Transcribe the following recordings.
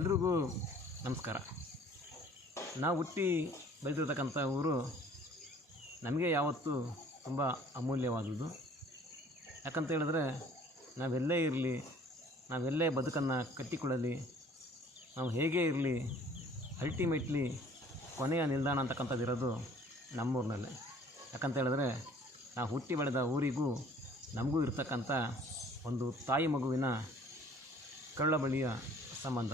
ಎಲ್ರಿಗೂ ನಮಸ್ಕಾರ. ನಾವು ಹುಟ್ಟಿ ಬೆಳೆದಿರ್ತಕ್ಕಂಥ ಊರು ನಮಗೆ ಯಾವತ್ತೂ ತುಂಬ ಅಮೂಲ್ಯವಾದುದು. ಯಾಕಂತ ಹೇಳಿದ್ರೆ ನಾವೆಲ್ಲೇ ಇರಲಿ, ನಾವೆಲ್ಲೇ ಬದುಕನ್ನು ಕಟ್ಟಿಕೊಳ್ಳಲಿ, ನಾವು ಹೇಗೇ ಇರಲಿ, ಅಲ್ಟಿಮೇಟ್ಲಿ ಕೊನೆಯ ನಿಲ್ದಾಣ ಅಂತಕ್ಕಂಥದ್ದು ಇರೋದು ನಮ್ಮೂರಿನಲ್ಲೇ. ಯಾಕಂತ ಹೇಳಿದ್ರೆ ನಾವು ಹುಟ್ಟಿ ಬೆಳೆದ ಊರಿಗೂ ನಮಗೂ ಇರ್ತಕ್ಕಂಥ ಒಂದು ತಾಯಿ ಮಗುವಿನ ಕಳ್ಳಬಳಿಯ ಸಂಬಂಧ.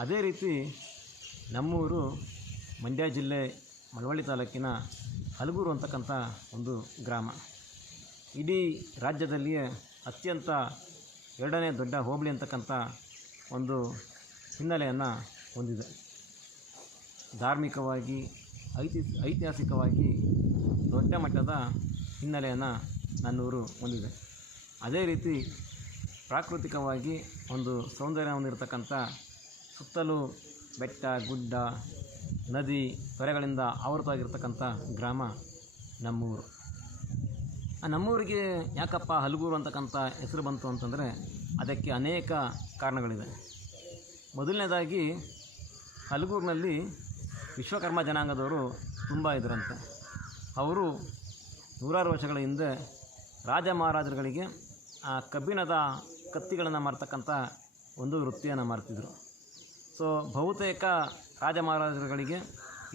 ಅದೇ ರೀತಿ ನಮ್ಮೂರು ಮಂಡ್ಯ ಜಿಲ್ಲೆ ಮಳವಳ್ಳಿ ತಾಲೂಕಿನ ಹಲಗೂರು ಅಂತಕ್ಕಂಥ ಒಂದು ಗ್ರಾಮ. ಇಡೀ ರಾಜ್ಯದಲ್ಲಿಯೇ ಅತ್ಯಂತ ಎರಡನೇ ದೊಡ್ಡ ಹೋಬಳಿ ಅಂತಕ್ಕಂಥ ಒಂದು ಹಿನ್ನೆಲೆಯನ್ನು ಹೊಂದಿದೆ. ಧಾರ್ಮಿಕವಾಗಿ ಐತಿಹಾಸಿಕವಾಗಿ ದೊಡ್ಡ ಮಟ್ಟದ ಹಿನ್ನೆಲೆಯನ್ನು ನನ್ನೂರು ಹೊಂದಿದೆ. ಅದೇ ರೀತಿ ಪ್ರಾಕೃತಿಕವಾಗಿ ಒಂದು ಸೌಂದರ್ಯ ಹೊಂದಿರತಕ್ಕಂಥ ಸುತ್ತಲೂ ಬೆಟ್ಟ, ಗುಡ್ಡ, ನದಿ, ತೊರೆಗಳಿಂದ ಆವೃತವಾಗಿರ್ತಕ್ಕಂಥ ಗ್ರಾಮ ನಮ್ಮೂರು. ನಮ್ಮೂರಿಗೆ ಯಾಕಪ್ಪ ಹಲಗೂರು ಅಂತಕ್ಕಂಥ ಹೆಸರು ಬಂತು ಅಂತಂದರೆ ಅದಕ್ಕೆ ಅನೇಕ ಕಾರಣಗಳಿದೆ. ಮೊದಲನೇದಾಗಿ ಹಲಗೂರಿನಲ್ಲಿ ವಿಶ್ವಕರ್ಮ ಜನಾಂಗದವರು ತುಂಬ ಇದ್ದರಂತೆ. ಅವರು ನೂರಾರು ವರ್ಷಗಳ ಹಿಂದೆ ರಾಜ ಮಹಾರಾಜರುಗಳಿಗೆ ಕಬ್ಬಿಣದ ಕತ್ತಿಗಳನ್ನು ಮಾರ್ತಕ್ಕಂಥ ಒಂದು ವೃತ್ತಿಯನ್ನು ಮಾಡ್ತಿದ್ರು. ಸೊ ಬಹುತೇಕ ರಾಜ ಮಹಾರಾಜರುಗಳಿಗೆ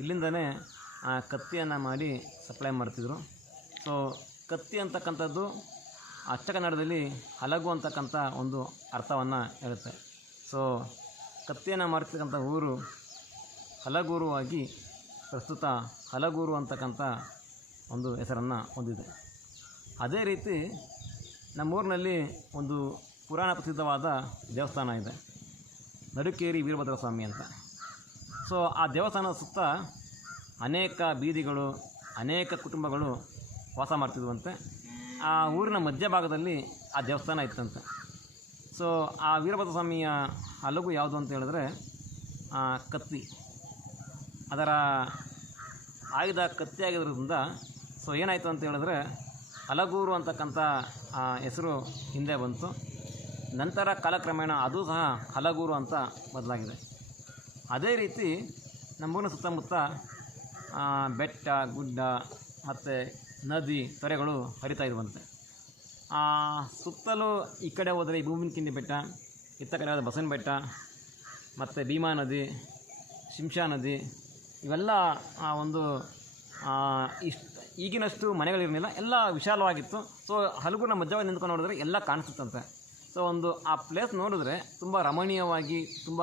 ಇಲ್ಲಿಂದನೇ ಕತ್ತಿಯನ್ನು ಮಾಡಿ ಸಪ್ಲೈ ಮಾಡ್ತಿದ್ರು. ಸೊ ಕತ್ತಿ ಅಂತಕ್ಕಂಥದ್ದು ಅಚ್ಚ ಕನ್ನಡದಲ್ಲಿ ಹಲಗು ಅಂತಕ್ಕಂಥ ಒಂದು ಅರ್ಥವನ್ನು ಹೇಳುತ್ತೆ. ಸೊ ಕತ್ತಿಯನ್ನು ಮಾಡ್ತಕ್ಕಂಥ ಊರು ಹಲಗೂರು ಆಗಿ ಪ್ರಸ್ತುತ ಹಲಗೂರು ಅಂತಕ್ಕಂಥ ಒಂದು ಹೆಸರನ್ನು ಹೊಂದಿದೆ. ಅದೇ ರೀತಿ ನಮ್ಮೂರಿನಲ್ಲಿ ಒಂದು ಪುರಾಣ ಪ್ರಸಿದ್ಧವಾದ ದೇವಸ್ಥಾನ ಇದೆ, ನಡುಕೇರಿ ವೀರಭದ್ರ ಸ್ವಾಮಿ ಅಂತ. ಸೊ ಆ ದೇವಸ್ಥಾನದ ಸುತ್ತ ಅನೇಕ ಬೀದಿಗಳು, ಅನೇಕ ಕುಟುಂಬಗಳು ವಾಸ ಮಾಡ್ತಿದ್ವಂತೆ. ಆ ಊರಿನ ಮಧ್ಯಭಾಗದಲ್ಲಿ ಆ ದೇವಸ್ಥಾನ ಇತ್ತಂತೆ. ಸೊ ಆ ವೀರಭದ್ರ ಸ್ವಾಮಿಯ ಹಲಗು ಯಾವುದು ಅಂತ ಹೇಳಿದ್ರೆ ಕತ್ತಿ. ಅದರ ಆಯುಧ ಕತ್ತಿ ಆಗಿರೋದ್ರಿಂದ ಸೊ ಏನಾಯಿತು ಅಂತ ಹೇಳಿದ್ರೆ ಹಲಗೂರು ಅಂತಕ್ಕಂಥ ಹೆಸರು ಹಿಂದೆ ಬಂತು. ನಂತರ ಕಾಲಕ್ರಮೇಣ ಅದು ಸಹ ಹಲಗೂರು ಅಂತ ಬದಲಾಗಿದೆ. ಅದೇ ರೀತಿ ನಮ್ಮೂರಿನ ಸುತ್ತಮುತ್ತ ಬೆಟ್ಟ, ಗುಡ್ಡ ಮತ್ತು ನದಿ, ತೊರೆಗಳು ಹರಿತಾ ಇರುವಂತೆ. ಸುತ್ತಲೂ ಈ ಕಡೆ ಹೋದರೆ ಈ ಭೂಮಿನಕಿಂಡಿ ಬೆಟ್ಟ, ಇತ್ತ ಕಡೆ ಹೋದ ಬಸವನ ಬೆಟ್ಟ ಮತ್ತು ಭೀಮಾ ನದಿ, ಶಿಂಷಾ ನದಿ, ಇವೆಲ್ಲ ಒಂದು ಈಗಿನಷ್ಟು ಮನೆಗಳಿರಲಿಲ್ಲ, ಎಲ್ಲ ವಿಶಾಲವಾಗಿತ್ತು. ಸೊ ಹಲಗೂರಿನ ಮಧ್ಯವಾಗಿ ನಿಂತ್ಕೊಂಡು ನೋಡಿದ್ರೆ ಎಲ್ಲ ಕಾಣಿಸುತ್ತಂತೆ. ಸೊ ಒಂದು ಆ ಪ್ಲೇಸ್ ನೋಡಿದ್ರೆ ತುಂಬ ರಮಣೀಯವಾಗಿ, ತುಂಬ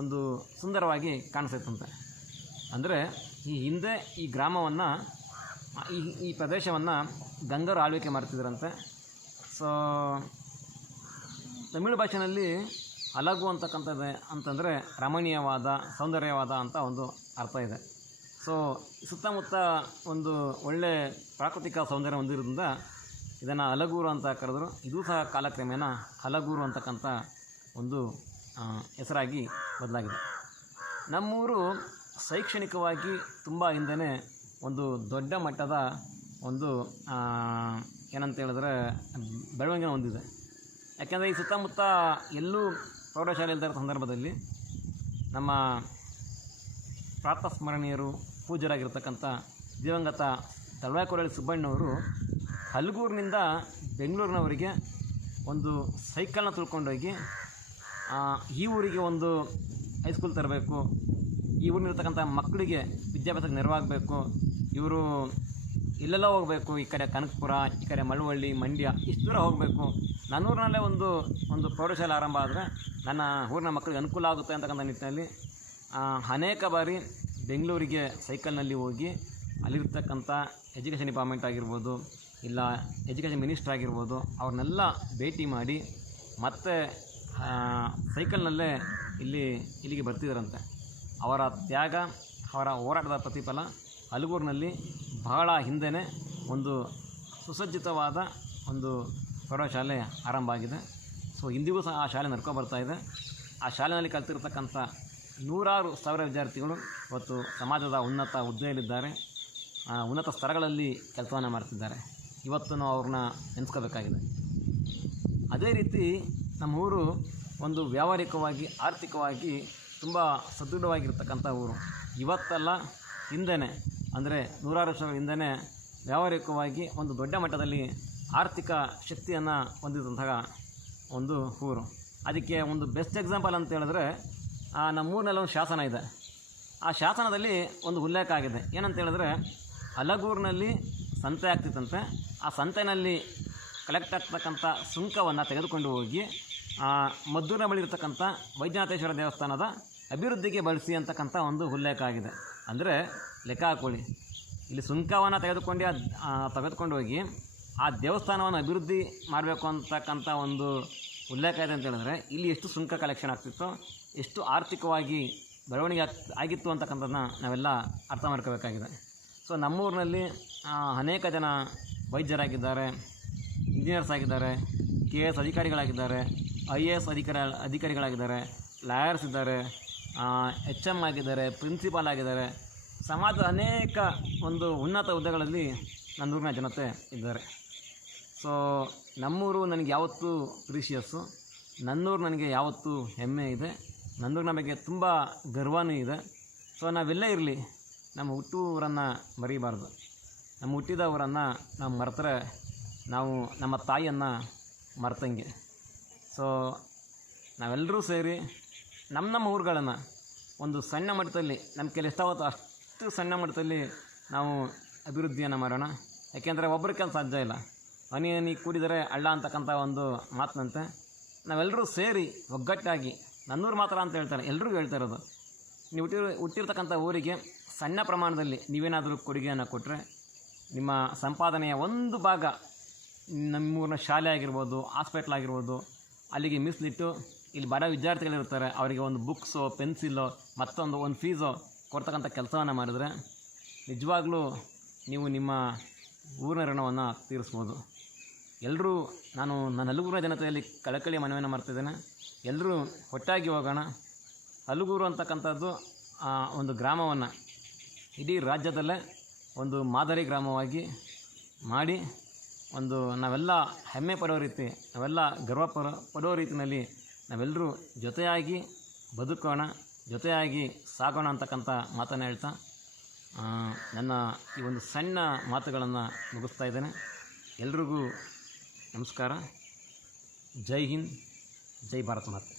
ಒಂದು ಸುಂದರವಾಗಿ ಕಾಣಿಸುತ್ತಂತೆ. ಅಂದರೆ ಈ ಹಿಂದೆ ಈ ಗ್ರಾಮವನ್ನು, ಈ ಪ್ರದೇಶವನ್ನು ಗಂಗರು ಆಳ್ವಿಕೆ ಮಾಡ್ತಿದ್ರಂತೆ. ಸೊ ತಮಿಳು ಭಾಷೆಯಲ್ಲಿ ಹಲಗು ಅಂತಕ್ಕಂಥದ್ದು ಅಂತಂದರೆ ರಮಣೀಯವಾದ, ಸೌಂದರ್ಯವಾದ ಅಂತ ಒಂದು ಅರ್ಥ ಇದೆ. ಸೊ ಸುತ್ತಮುತ್ತ ಒಂದು ಒಳ್ಳೆ ಪ್ರಾಕೃತಿಕ ಸೌಂದರ್ಯ ಹೊಂದಿರೋದ್ರಿಂದ ಇದನ್ನು ಹಲಗೂರು ಅಂತ ಕರೆದರು. ಇದೂ ಸಹ ಕಾಲಕ್ರಮೇಣ ಹಲಗೂರು ಅಂತಕ್ಕಂಥ ಒಂದು ಹೆಸರಾಗಿ ಬದಲಾಗಿದೆ. ನಮ್ಮೂರು ಶೈಕ್ಷಣಿಕವಾಗಿ ತುಂಬ ಹಿಂದೆ ಒಂದು ದೊಡ್ಡ ಮಟ್ಟದ ಒಂದು ಏನಂತ ಹೇಳಿದ್ರೆ ಬೆಳವಣಿಗೆ ಹೊಂದಿದೆ. ಯಾಕೆಂದರೆ ಈ ಸುತ್ತಮುತ್ತ ಎಲ್ಲೂ ಪ್ರೌಢಶಾಲೆ ಇಲ್ಲದ ಸಂದರ್ಭದಲ್ಲಿ ನಮ್ಮ ಪ್ರಾತಸ್ಮರಣೀಯರು, ಪೂಜ್ಯರಾಗಿರ್ತಕ್ಕಂಥ ದಿವಂಗತ ತಳವಾಯಿ ಸುಬ್ಬಣ್ಣವರು ಹಲಗೂರಿನಿಂದ ಬೆಂಗಳೂರಿನವರಿಗೆ ಒಂದು ಸೈಕಲ್ನ ತುಳ್ಕೊಂಡೋಗಿ ಈ ಊರಿಗೆ ಒಂದು ಹೈಸ್ಕೂಲ್ ತರಬೇಕು, ಈ ಊರಿನಿರ್ತಕ್ಕಂಥ ಮಕ್ಕಳಿಗೆ ವಿದ್ಯಾಭ್ಯಾಸಕ್ಕೆ ನೆರವಾಗಬೇಕು, ಇವರು ಎಲ್ಲೆಲ್ಲ ಹೋಗಬೇಕು, ಈ ಕಡೆ ಕನಕಪುರ, ಈ ಕಡೆ ಮಳವಳ್ಳಿ, ಮಂಡ್ಯ, ಇಷ್ಟು ದೂರ ಹೋಗಬೇಕು, ನನ್ನ ಊರಿನಲ್ಲೇ ಒಂದು ಪ್ರೌಢಶಾಲೆ ಆರಂಭ ಆದರೆ ನನ್ನ ಊರಿನ ಮಕ್ಕಳಿಗೆ ಅನುಕೂಲ ಆಗುತ್ತೆ ಅಂತಕ್ಕಂಥ ನಿಟ್ಟಿನಲ್ಲಿ ಅನೇಕ ಬಾರಿ ಬೆಂಗಳೂರಿಗೆ ಸೈಕಲ್ನಲ್ಲಿ ಹೋಗಿ ಅಲ್ಲಿರ್ತಕ್ಕಂಥ ಎಜುಕೇಷನ್ ಡಿಪಾರ್ಟ್ಮೆಂಟ್ ಆಗಿರ್ಬೋದು, ಇಲ್ಲ ಎಜುಕೇಷನ್ ಮಿನಿಸ್ಟರ್ ಆಗಿರ್ಬೋದು, ಅವ್ರನ್ನೆಲ್ಲ ಭೇಟಿ ಮಾಡಿ ಮತ್ತೆ ಸೈಕಲ್ನಲ್ಲೇ ಇಲ್ಲಿಗೆ ಬರ್ತಿದ್ದರಂತೆ. ಅವರ ತ್ಯಾಗ, ಅವರ ಹೋರಾಟದ ಪ್ರತಿಫಲ ಹಲಗೂರಿನಲ್ಲಿ ಬಹಳ ಹಿಂದೆ ಒಂದು ಸುಸಜ್ಜಿತವಾದ ಒಂದು ಪ್ರೌಢಶಾಲೆ ಆರಂಭ ಆಗಿದೆ. ಸೊ ಇಂದಿಗೂ ಸಹ ಆ ಶಾಲೆ ನಡ್ಕೊ ಬರ್ತಾಯಿದೆ. ಆ ಶಾಲೆಯಲ್ಲಿ ಕಲ್ತಿರ್ತಕ್ಕಂಥ ನೂರಾರು ಸಾವಿರ ವಿದ್ಯಾರ್ಥಿಗಳು ಇವತ್ತು ಸಮಾಜದ ಉನ್ನತ ಹುದ್ದೆಯಲ್ಲಿದ್ದಾರೆ, ಉನ್ನತ ಸ್ತರಗಳಲ್ಲಿ ಕೆಲಸವನ್ನು ಮಾಡ್ತಿದ್ದಾರೆ. ಇವತ್ತು ನಾವು ಅವ್ರನ್ನ ನೆನೆಸ್ಕೋಬೇಕಾಗಿದೆ. ಅದೇ ರೀತಿ ನಮ್ಮೂರು ಒಂದು ವ್ಯಾವಹಾರಿಕವಾಗಿ ಆರ್ಥಿಕವಾಗಿ ತುಂಬ ಸದೃಢವಾಗಿರ್ತಕ್ಕಂಥ ಊರು. ಇವತ್ತಲ್ಲ, ಹಿಂದೆಯೇ, ಅಂದರೆ ನೂರಾರು ವರ್ಷಗಳ ಹಿಂದೆಯೇ ವ್ಯಾವಹಾರಿಕವಾಗಿ ಒಂದು ದೊಡ್ಡ ಮಟ್ಟದಲ್ಲಿ ಆರ್ಥಿಕ ಶಕ್ತಿಯನ್ನು ಹೊಂದಿದಂತಹ ಒಂದು ಊರು. ಅದಕ್ಕೆ ಒಂದು ಬೆಸ್ಟ್ ಎಕ್ಸಾಂಪಲ್ ಅಂತ ಹೇಳಿದ್ರೆ ನಮ್ಮೂರಿನಲ್ಲಿ ಒಂದು ಶಾಸನ ಇದೆ. ಆ ಶಾಸನದಲ್ಲಿ ಒಂದು ಉಲ್ಲೇಖ ಆಗಿದೆ. ಏನಂತ ಹೇಳಿದ್ರೆ, ಹಲಗೂರಿನಲ್ಲಿ ಸಂತೆ ಆಗ್ತಿತ್ತಂತೆ. ಆ ಸಂತೆಯಲ್ಲಿ ಕಲೆಕ್ಟ್ ಆಗ್ತಕ್ಕಂಥ ಸುಂಕವನ್ನು ತೆಗೆದುಕೊಂಡು ಹೋಗಿ ಮದ್ದೂರಿನ ಬಳಿ ಇರತಕ್ಕಂಥ ವೈದ್ಯನಾಥೇಶ್ವರ ದೇವಸ್ಥಾನದ ಅಭಿವೃದ್ಧಿಗೆ ಬಳಸಿ ಅಂತಕ್ಕಂಥ ಒಂದು ಉಲ್ಲೇಖ ಆಗಿದೆ. ಅಂದರೆ ಲೆಕ್ಕ ಹಾಕೊಳ್ಳಿ, ಇಲ್ಲಿ ಸುಂಕವನ್ನು ತೆಗೆದುಕೊಂಡು ಹೋಗಿ ಆ ದೇವಸ್ಥಾನವನ್ನು ಅಭಿವೃದ್ಧಿ ಮಾಡಬೇಕು ಅಂತಕ್ಕಂಥ ಒಂದು ಉಲ್ಲೇಖ ಇದೆ ಅಂತ ಹೇಳಿದ್ರೆ, ಇಲ್ಲಿ ಎಷ್ಟು ಸುಂಕ ಕಲೆಕ್ಷನ್ ಆಗ್ತಿತ್ತು, ಎಷ್ಟು ಆರ್ಥಿಕವಾಗಿ ಬೆಳವಣಿಗೆ ಆಗಿತ್ತು ಅಂತಕ್ಕಂಥದ್ದನ್ನ ನಾವೆಲ್ಲ ಅರ್ಥ ಮಾಡ್ಕೋಬೇಕಾಗಿದೆ. ಸೊ ನಮ್ಮೂರಿನಲ್ಲಿ ಅನೇಕ ಜನ ವೈದ್ಯರಾಗಿದ್ದಾರೆ, ಇಂಜಿನಿಯರ್ಸ್ ಆಗಿದ್ದಾರೆ, KS ಅಧಿಕಾರಿಗಳಾಗಿದ್ದಾರೆ, IAS ಅಧಿಕಾರಿಗಳಾಗಿದ್ದಾರೆ, ಲಾಯರ್ಸ್ ಇದ್ದಾರೆ, HM ಆಗಿದ್ದಾರೆ, ಪ್ರಿನ್ಸಿಪಾಲ್ ಆಗಿದ್ದಾರೆ. ಸಮಾಜದ ಅನೇಕ ಒಂದು ಉನ್ನತ ಹುದ್ದೆಗಳಲ್ಲಿ ನನ್ನೂರಿನ ಜನತೆ ಇದ್ದಾರೆ. ಸೊ ನಮ್ಮೂರು ನನಗೆ ಯಾವತ್ತೂ ಪ್ರೀಶಿಯಸ್ಸು. ನನ್ನೂರು ನನಗೆ ಯಾವತ್ತೂ ಹೆಮ್ಮೆ ಇದೆ. ನನ್ನೂರಿನ ಬಗ್ಗೆ ತುಂಬ ಗರ್ವನೂ ಇದೆ. ಸೊ ನಾವೆಲ್ಲೇ ಇರಲಿ, ನಮ್ಮ ಹುಟ್ಟೂರನ್ನು ಮರೀಬಾರ್ದು. ನಮ್ಮ ಹುಟ್ಟಿದ ಊರನ್ನು ನಾವು ಮರೆತರೆ ನಾವು ನಮ್ಮ ತಾಯಿಯನ್ನು ಮರೆತಂಗೆ. ಸೊ ನಾವೆಲ್ಲರೂ ಸೇರಿ ನಮ್ಮ ಊರುಗಳನ್ನು ಒಂದು ಸಣ್ಣ ಮಟ್ಟದಲ್ಲಿ, ನಮ್ಮ ಕೈಲಿ ಎಷ್ಟಾಗುತ್ತೋ ಅಷ್ಟು ಸಣ್ಣ ಮಟ್ಟದಲ್ಲಿ ನಾವು ಅಭಿವೃದ್ಧಿಯನ್ನು ಮಾಡೋಣ. ಯಾಕೆಂದರೆ ಒಬ್ಬರ ಕೆಲಸ ಸಾಧ್ಯ ಇಲ್ಲ. ಹನಿ ಕೂಡಿದರೆ ಹಳ್ಳ ಅಂತಕ್ಕಂಥ ಒಂದು ಮಾತಿನಂತೆ ನಾವೆಲ್ಲರೂ ಸೇರಿ ಒಗ್ಗಟ್ಟಾಗಿ, ನನ್ನೂರು ಮಾತ್ರ ಅಂತ ಹೇಳ್ತಾರೆ, ಎಲ್ರಿಗೂ ಹೇಳ್ತಾ ಇರೋದು, ನೀವು ಹುಟ್ಟಿರ್ತಕ್ಕಂಥ ಊರಿಗೆ ಸಣ್ಣ ಪ್ರಮಾಣದಲ್ಲಿ ನೀವೇನಾದರೂ ಕೊಡುಗೆಯನ್ನು ಕೊಟ್ಟರೆ, ನಿಮ್ಮ ಸಂಪಾದನೆಯ ಒಂದು ಭಾಗ ನಮ್ಮೂರಿನ ಶಾಲೆ ಆಗಿರ್ಬೋದು, ಹಾಸ್ಪಿಟ್ಲ್ ಆಗಿರ್ಬೋದು, ಅಲ್ಲಿಗೆ ಮೀಸಲಿಟ್ಟು ಇಲ್ಲಿ ಬರೋ ವಿದ್ಯಾರ್ಥಿಗಳಿರ್ತಾರೆ, ಅವರಿಗೆ ಒಂದು ಬುಕ್ಸೋ, ಪೆನ್ಸಿಲ್ಲೋ, ಒಂದು ಫೀಸೋ ಕೊಡ್ತಕ್ಕಂಥ ಕೆಲಸವನ್ನು ಮಾಡಿದ್ರೆ ನಿಜವಾಗ್ಲೂ ನೀವು ನಿಮ್ಮ ಊರಿನ ಋಣವನ್ನು ತೀರಿಸ್ಬೋದು. ಎಲ್ಲರೂ, ನನ್ನ ಹಲಗೂರಿನ ಜನತೆಯಲ್ಲಿ ಕಳಕಳಿ ಮನವಿಯನ್ನು ಮಾಡ್ತಿದ್ದೇನೆ. ಎಲ್ಲರೂ ಒಟ್ಟಾಗಿ ಹೋಗೋಣ. ಹಲಗೂರು ಅಂತಕ್ಕಂಥದ್ದು ಒಂದು ಗ್ರಾಮವನ್ನು ಇಡೀ ರಾಜ್ಯದಲ್ಲೇ ಒಂದು ಮಾದರಿ ಗ್ರಾಮವಾಗಿ ಮಾಡಿ, ನಾವೆಲ್ಲ ಹೆಮ್ಮೆ ಪಡೋ ರೀತಿ, ನಾವೆಲ್ಲ ಗರ್ವ ಪಡೋ ರೀತಿಯಲ್ಲಿ ನಾವೆಲ್ಲರೂ ಜೊತೆಯಾಗಿ ಬದುಕೋಣ, ಜೊತೆಯಾಗಿ ಸಾಗೋಣ ಅಂತಕ್ಕಂಥ ಮಾತನ್ನು ಹೇಳ್ತಾ ನನ್ನ ಈ ಒಂದು ಸಣ್ಣ ಮಾತುಗಳನ್ನು ಮುಗಿಸ್ತಾ ಇದ್ದೇನೆ. ಎಲ್ರಿಗೂ ನಮಸ್ಕಾರ. ಜೈ ಹಿಂದ್, ಜೈ ಭಾರತ್ ಮಾತೆ.